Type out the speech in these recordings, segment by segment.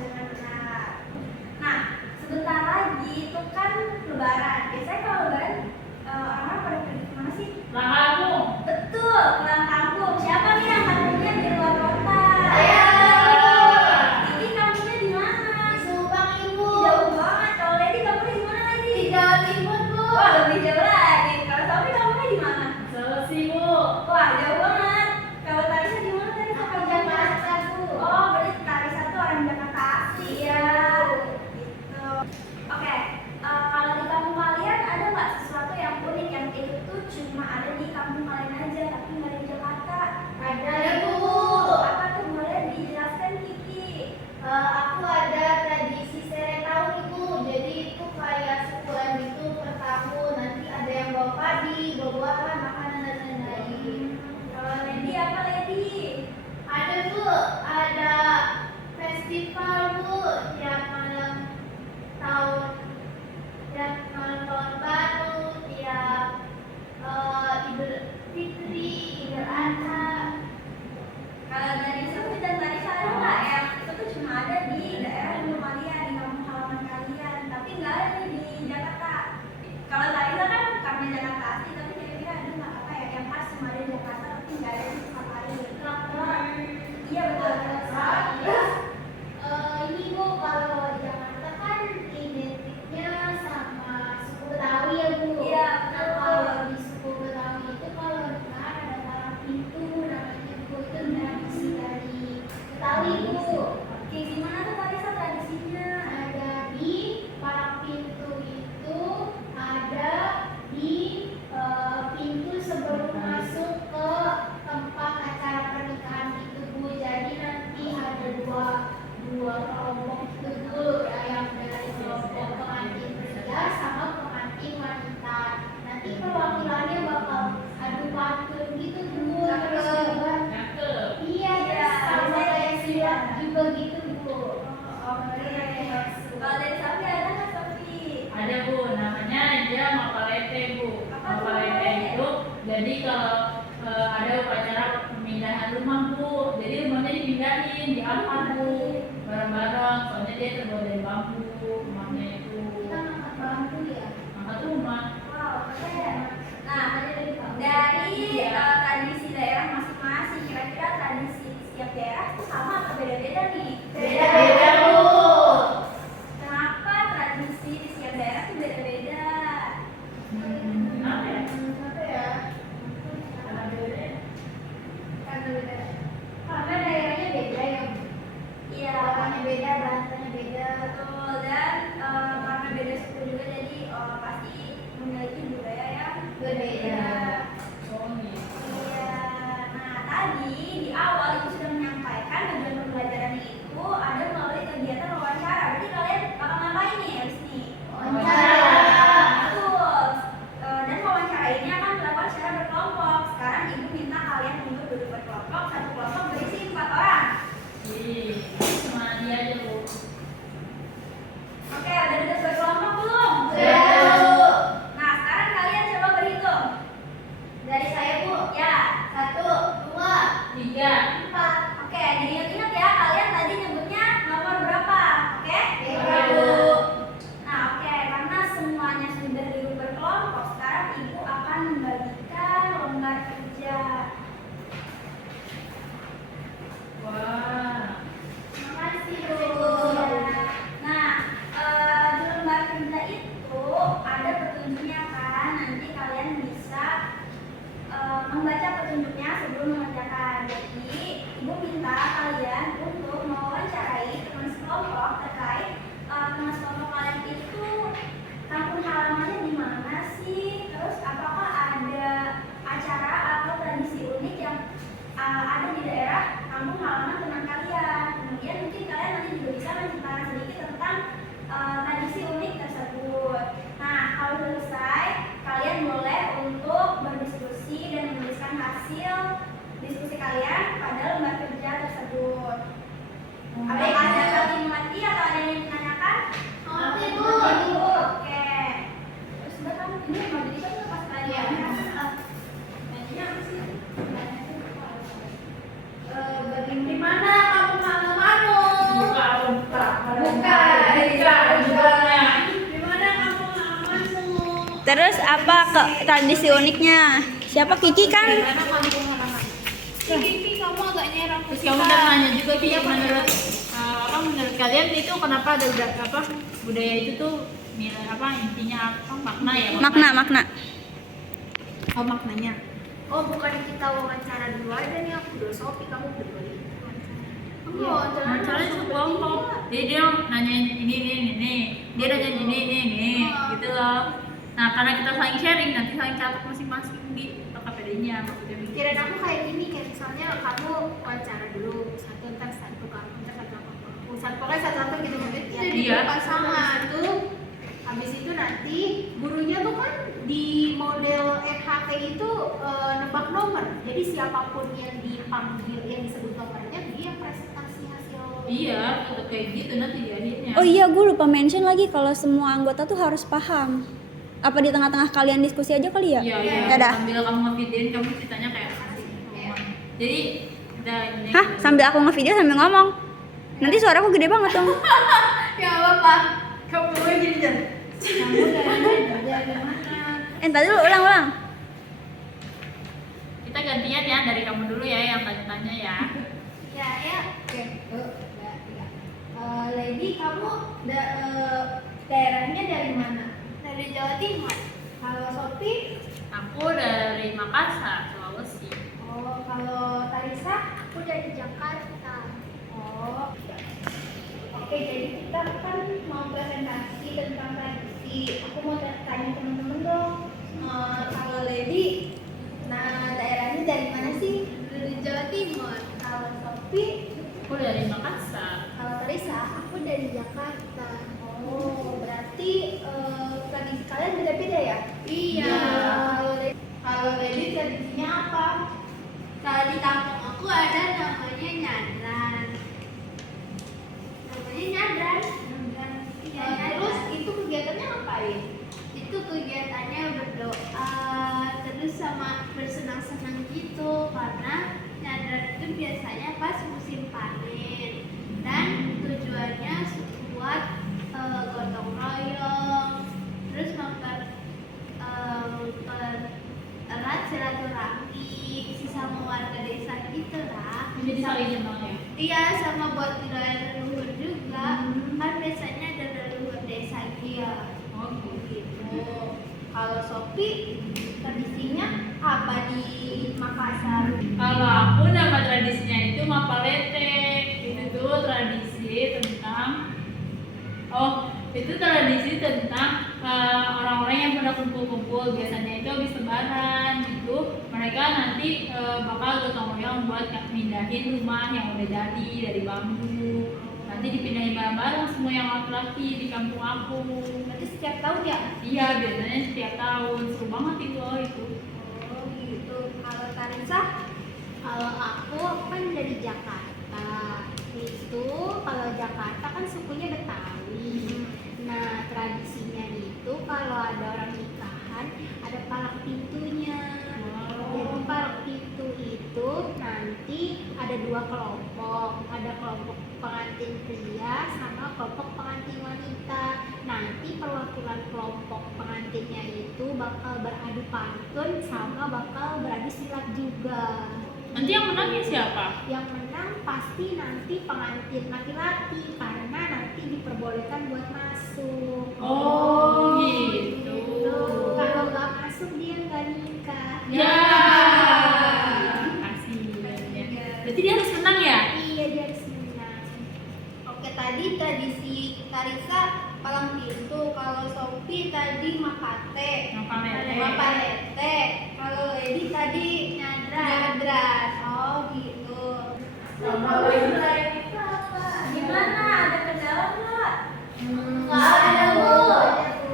benar. Nah, sebentar lagi itu kan Lebaran. Biasanya kalau Lebaran orang-orang pada pergi kemana sih? Pulang kampung. Betul, pulang kampung. Siapa nih yang kampungnya di luar kota? Saya. Kiki kampungnya di mana? Di Subang, Ibu. Jauh banget. Kalau Lady kampungnya di mana lagi? Di Jawa Timur, Bu. Wah, lebih jauh lagi. Kalau Sofi kampungnya di mana? Selesai, Bu. Wah, jauh banget. Kalau Tarisa di mana tadi? Aku Jakarta, Bu. Oh, berarti Tarisa tuh orang Jakarta asli ya. Gitu. Oke, kalau di kampung kalian ada nggak sesuatu yang unik yang itu tuh cuma ada di kampung kalian aja tapi nggak ada di Jakarta? Ada, Bu. Apa tuh, boleh dijelaskan Kiki? Aku ada tradisi sere tahun, Ibu. Jadi itu kayak syukuran gitu per tahun. Nanti ada yang bawa padi, bawa buah-buahan, makanan dan lain-lain. Kalau Lady apa Lady? Ada, Bu. Ada festival, Bu. Tiap malam tahun, tiap malam tahun baru, tiap Idul Fitri, Idul Adha. Kalau dari Sofi dan Tarisa ada nggak yang itu tuh cuma ada di daerah rumah kalian, di kampung halaman kalian, tapi nggak ada nih di Jakarta? Kalau Tarisa kan karena Jakarta asli, tapi kira-kira ada nggak apa ya yang pas cuma ada di Jakarta tapi nggak ada di tempat lain? Iya betul. Ini, Bu, kalau Jakarta kan identiknya sama suku Betawi ya, Bu. Iya, Nah, betul. kalau di suku Betawi itu kalau nikahan ada palang pintu namanya, Bu. Itu tradisi dari Betawi, Bu. Kayak gimana tuh Tarisa tradisinya? Ada di palang pintu itu, ada di pintu sebelum masuk ke tempat acara pernikahan itu, Bu. Jadi nanti ada dua kelompok itu, Bu, yang dari kelompok pengantin pria sama pengantin wanita. Nanti perwakilannya bakal adu pantun gitu, Bu. Terus juga Cakep. iya, Iya, sama biasanya kayak gitu silat ya. juga gitu, Bu. Oke. Kalau dari Sofi ada nggak Sofi? Ada, Bu. Namanya dia Mapalete, Bu. Apa tuh Mapalete Mapalete? itu jadi kalau ada upacara pemindahan rumah, Bu. Jadi rumahnya dipindahin, diangkat, Bu. Bareng-bareng. Soalnya dia terbuat dari bambu, rumahnya itu. Kita ngangkat bambu ya. Angkat rumah. Wow, keren. Nah, dari tradisi daerah masing-masing, kira-kira tradisi setiap daerah itu sama atau beda-beda nih? Beda-beda, Bu. Kenapa tradisi di setiap daerah itu beda-beda? Kenapa ya? Apa ya? Karena beda. Karena beda. Karena daerahnya beda ya, Bu. Iya, Orangnya beda, bahasanya beda. betul. Dan karena beda suku juga, jadi pasti memiliki budaya yang berbeda. Oh, gitu. Iya. Nah, tadi di awal itu sudah menyampaikan tujuan pembelajaran itu ada melalui kegiatan wawancara. Berarti kalian bakal ngapain nih abis ini? Wawancara. Betul. Dan wawancara ini akan dilakukan secara berkelompok. Sekarang ibu minta kalian untuk duduk berkelompok. Satu kelompok berisi 4 orang. Ih, cuma dia aja, Bu. Oke, ada duduk berkelompok belum? Sudah, Bu. Nah, sekarang kalian coba berhitung. Dari saya, Bu. Ya. 1, 2, 3. 4. Oke, diingat-ingat ya, kalian tadi nyebutnya nomor berapa? Oke? Oke, Bu. Nah, oke, karena semuanya sudah duduk berkelompok, sekarang ibu akan membagikan lembar kerja. Wah. Makasih, Ya. Bu. Nah, di lembar kerja itu ada petunjuknya kan? Nanti kalian bisa membaca petunjuknya sebelum mengerjakan. Jadi, ibu minta kalian untuk mewawancarai teman sekelompok terkait teman sekelompok kalian itu kampung halamannya di mana sih? Terus apakah ada acara atau tradisi unik yang ada di daerah kampung halaman teman kalian? Kemudian mungkin kalian nanti juga bisa menceritakan sedikit tentang tradisi unik tersebut. Nah, kalau sudah selesai, kalian boleh untuk berdiskusi dan menuliskan hasil diskusi kalian pada lembar kerja tersebut. Apakah ada lagi mengerti atau ada yang ingin ditanyakan? Mengerti, Bu. Oke. Terus udah kan ini mau jadi kan pas kalian nanya apa sih? Bagaimana kamu malam-malam? Buka, buka. Terus apa tradisi uniknya? Siapa Kiki kan? Gimana kampung halaman? Kiki, kamu agak nyerang. Terus kamu udah nanya juga Ki, menurut menurut kalian itu kenapa ada budaya itu tuh nilai intinya apa, makna ya? Makna. Oh, maknanya. Oh, bukan kita wawancara dulu aja nih, aku filosofi, kamu berdua itu. Iya, wawancaranya sekelompok. Jadi dia nanyain ini, dia nanyain ini, gitu loh. Nah, karena kita saling sharing, nanti saling catat masing-masing di KPD-nya, maksudnya. Pikiran aku kayak gini, kayak misalnya kamu wawancara dulu satu kamu satu pokoknya satu gitu ya. Iya. Pasangan tuh, habis itu nanti gurunya tuh kan di model FHT itu nebak nomor. Jadi siapapun yang dipanggil yang disebut nomornya dia presentasi hasil. Iya, kayak gitu nanti di akhirnya. Oh iya, gue lupa mention lagi kalau semua anggota tuh harus paham. Apa di tengah-tengah kalian diskusi aja kali ya? Iya. Dadah. Sambil kamu ngevideoin, kamu ceritanya kayak asik ngomong. Jadi udah ini. Hah? Sambil aku ngevideo sambil ngomong? Nanti suaraku gede banget dong. Ya apa? Kamu mau gini kan? Kamu dari mana? Tadi dulu ulang. Kita gantian ya, dari kamu dulu ya yang tanya-tanya ya. Ya. Oke. Lady, kamu daerahnya dari mana? Dari Jawa Timur. Kalau Sophie? Aku dari Makassar, Sulawesi. Oh, kalau Tarisa? Aku dari Jakarta. Oh. Oke, jadi kita kan mau presentasi tentang tradisi. Aku mau tanya teman-teman dong. Kalau Lady, nah daerahnya dari mana sih? Dari Jawa Timur. Kalau Sophie? Aku dari Makassar. Kalau Tarisa, aku dari Jakarta. Oh, berarti tradisi kalian beda-beda ya? Iya. Kalau Lady tradisinya apa? Kalau di kampung aku ada namanya nyadran. Iya, terus itu kegiatannya ngapain? Itu kegiatannya berdoa, terus sama bersenang-senang gitu karena nyadran itu biasanya pas musim panen dan tujuannya buat gotong royong, terus mempererat silaturahmi sesama warga desa gitu lah. Jadi saling kenal ya. Iya, sama buat budaya leluhur juga. Kan biasanya ada leluhur desa gitu. Oh gitu. Kalau Sophie tradisinya apa di Makassar? Kalau aku nama tradisinya itu Mapalete. Itu tuh tradisi tentang orang-orang yang pada kumpul-kumpul. Biasanya itu habis lebaran gitu. Mereka nanti bakal gotong royong buat mindahin rumah yang udah jadi dari bambu. Nanti dipindahin bareng-bareng semua yang laki-laki di kampung aku. Berarti setiap tahun ya? Iya, biasanya setiap tahun. Seru banget itu. Oh gitu. Kalau Tarisa? Kalau aku kan dari Jakarta. Itu kalau Jakarta kan sukunya Betawi. Nah tradisinya itu kalau ada orang nikahan ada palang pintunya. Jadi palang pintu itu nanti ada dua kelompok. Ada kelompok pengantin pria sama kelompok pengantin wanita. Nanti perwakilan kelompok pengantinnya itu bakal beradu pantun sama bakal beradu silat juga. Nanti yang menangnya siapa? Yang menang pasti nanti pengantin laki-laki karena nanti diperbolehkan buat masuk. Oh gitu. Kalau nggak masuk dia nggak nikah. Ya. Kasih. Berarti dia harus menang ya? Iya, dia harus menang. Oke, tadi tradisi Tarisa palang pintu. Kalau Sophie tadi Makate. Mapalete. Kalau Lady tadi nyadran. Oh gitu. Gimana? Ada kendala nggak? Nggak ada, Bu.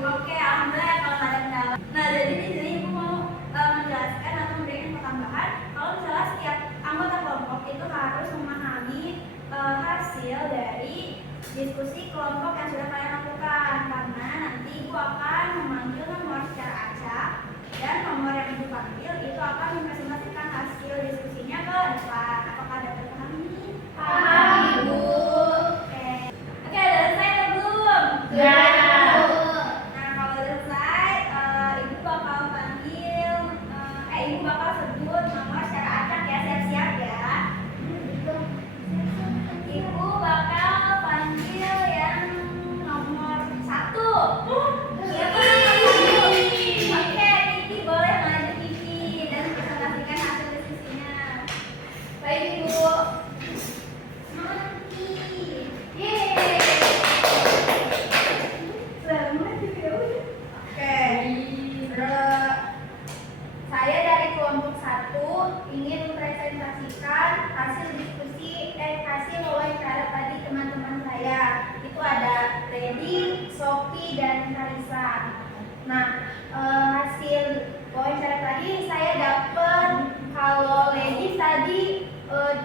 Oke, alhamdulillah kalau nggak ada kendala. Nah, jadi di sini aku mau menjelaskan atau memberikan tambahan kalau misalnya setiap anggota kelompok itu harus memahami hasil dari diskusi kelompok yang sudah kalian lakukan, karena nanti ibu akan memanggil nomor secara acak dan nomor yang ibu panggil itu akan mempresentasikan hasil diskusinya ke depan. Apakah dapat paham ini? Paham, Ibu. Oke, udah selesai atau belum? Ya. Nah, kalau udah selesai, Sofi dan Karisa. Nah, hasil wawancara tadi saya dapat kalau Lady tadi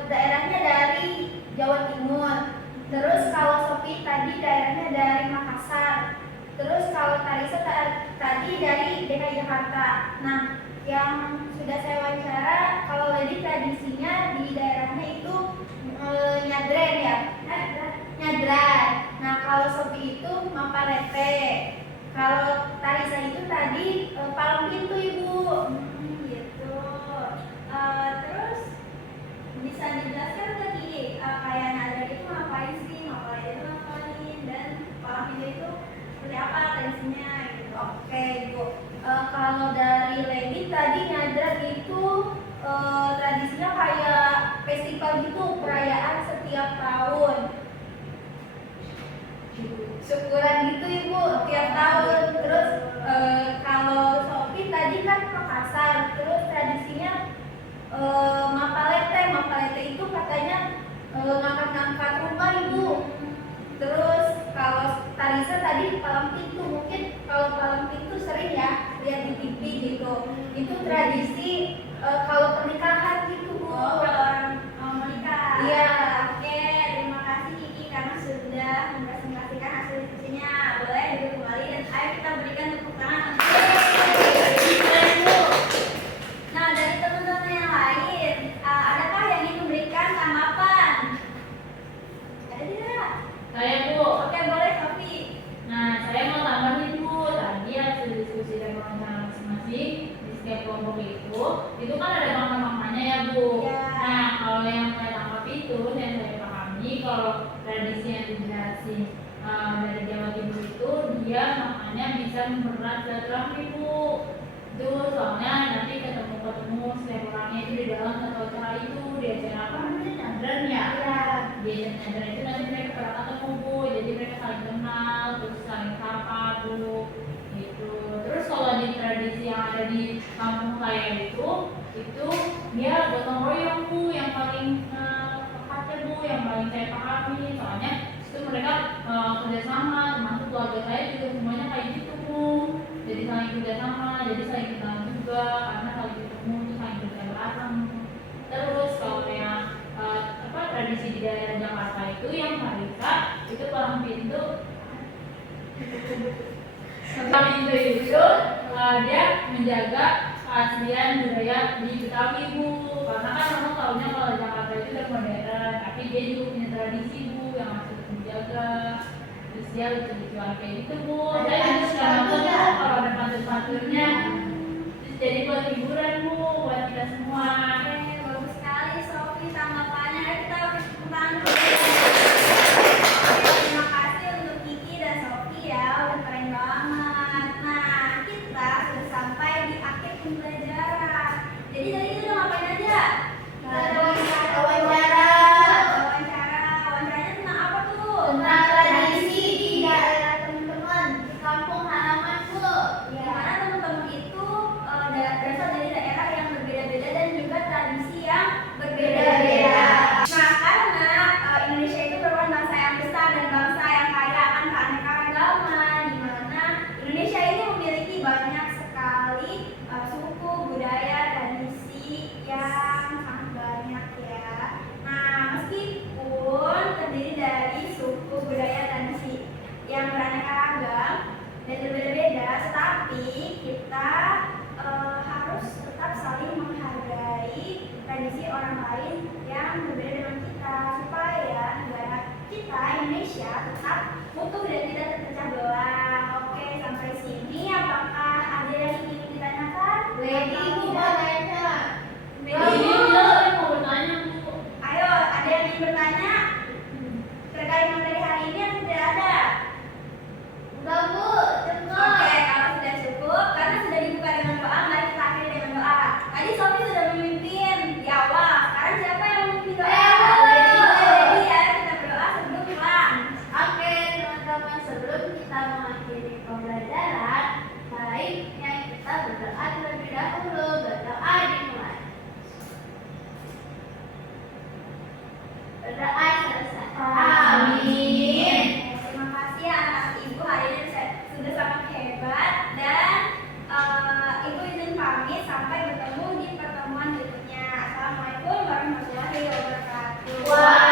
daerahnya dari Jawa Timur. Terus kalau Sofi tadi daerahnya dari Makassar. Terus kalau Karisa tadi dari DKI Jakarta. Nah, yang sudah saya wawancara, kalau Lady tradisinya di daerahnya itu nyadren ya, nyadran. Nah, kalau Sofi itu Mapalete. Kalau Karisa itu tadi Palang Pintu, Ibu. Gitu. Terus bisa dijelaskan lagi kayak nyadran itu ngapain sih, Mapalete itu ngapain, dan Palang Pintu itu seperti apa tradisinya gitu. Oke, Ibu. Kalau dari Lady tadi nyadran itu tradisinya kayak festival gitu, perayaan setiap tahun. Syukuran gitu, Ibu, tiap tahun. Terus kalau Sofi tadi kan Makassar, terus tradisinya Mapalete itu katanya ngangkat-ngangkat rumah, Ibu. Terus kalau Karisa tadi Palang Pintu, mungkin kalau Palang Pintu sering ya lihat di TV gitu. Itu tradisi kalau pernikahan gitu, Bu. Kalau menikah. Iya. Oke, terima kasih Kiki karena sudah mempresentasikan hasil diskusinya. Boleh duduk kembali dan ayo kita berikan tepuk tangan. Nah, dari teman-teman yang lain, adakah yang ingin memberikan tanggapan? Ada tidak? Saya, Bu. Oke, boleh Sofi. Nah, saya mau tambahin, Bu. Tadi hasil diskusi dan wawancara masing-masing di setiap kelompok itu kan ada makna-maknanya ya, Bu. Ya. Nah, kalau yang saya tangkap itu, yang saya pahami kalau tradisi yang dijelasin dari Jawa Timur itu dia maknanya bisa mempererat silaturahmi, Bu. Itu soalnya nanti ketemu setiap orangnya itu di dalam satu acara itu, di acara apa namanya, nyadran ya? Ya. Di acara nyadran itu nanti mereka pernah ketemu, Bu. Jadi mereka saling kenal, terus saling sapa, Bu. Gitu. Terus kalau di tradisi yang ada di kampung saya itu dia gotong royong, Bu, yang paling tepatnya, Bu, yang paling saya pahami. Soalnya itu mereka kerjasama, termasuk keluarga saya juga semuanya kayak gitu, Bu. Jadi saling kerjasama, jadi saling kenal juga, karena saling ketemu itu saling kerja bareng. Terus kalau yang tradisi di daerah Jakarta itu yang Karisa itu Palang Pintu. Palang Pintu itu dia menjaga keaslian budaya di Betawi, Bu. Karena kan memang tahunya kalau Jakarta itu udah modern, tapi dia juga punya tradisi, Bu, yang masih terus dijaga. Terus dia lucu-lucuan kayak gitu, Bu. Saya juga suka nonton kalau ada pantun-pantunnya. Terus jadi buat hiburan, Bu, buat kita semua. Oke, bagus sekali Sofi tanggapannya. Ayo kita beri tepuk tangan dulu. Terima kasih untuk Kiki dan Sofi ya, udah keren banget. Nah, kita sudah sampai di akhir pembelajaran. Jadi tadi kita udah ngapain aja? Wawancaranya tentang apa tuh? Tentang tradisi di daerah teman-teman di kampung halaman, Bu. Ya, karena teman-teman itu berasal dari daerah yang berbeda-beda dan juga tradisi yang berbeda-beda. Nah, karena Indonesia itu merupakan bangsa yang besar dan bangsa yang kaya akan keanekaragaman, di mana Indonesia ini memiliki banyak sekali suku, budaya, tradisi yang sangat banyak ya. Nah, meskipun terdiri dari suku, budaya, tradisi yang beraneka ragam dan berbeda-beda, tetapi kita harus tetap saling menghargai tradisi orang lain yang berbeda dengan kita supaya negara kita Indonesia tetap utuh dan tidak terpecah belah. Oke, sampai sini apakah ada yang ingin ditanyakan? Lady, Bu, mau tanya. Ini saya mau bertanya, Bu. Ayo, ada yang ingin bertanya terkait materi hari ini atau tidak ada? Udah, Bu, cukup. Oke, kalau sudah cukup, karena sudah dibuka dengan doa, mari kita akhiri dengan doa. Tadi Sofi sudah memimpin di awal. Sekarang siapa yang memimpin doa? Jadi ya, kita berdoa sebelum pulang. Oke, teman-teman, sebelum kita mengakhiri pembelajaran, baiknya kita berdoa terlebih dahulu. pamit, sampai bertemu di pertemuan berikutnya. Assalamualaikum warahmatullahi wabarakatuh.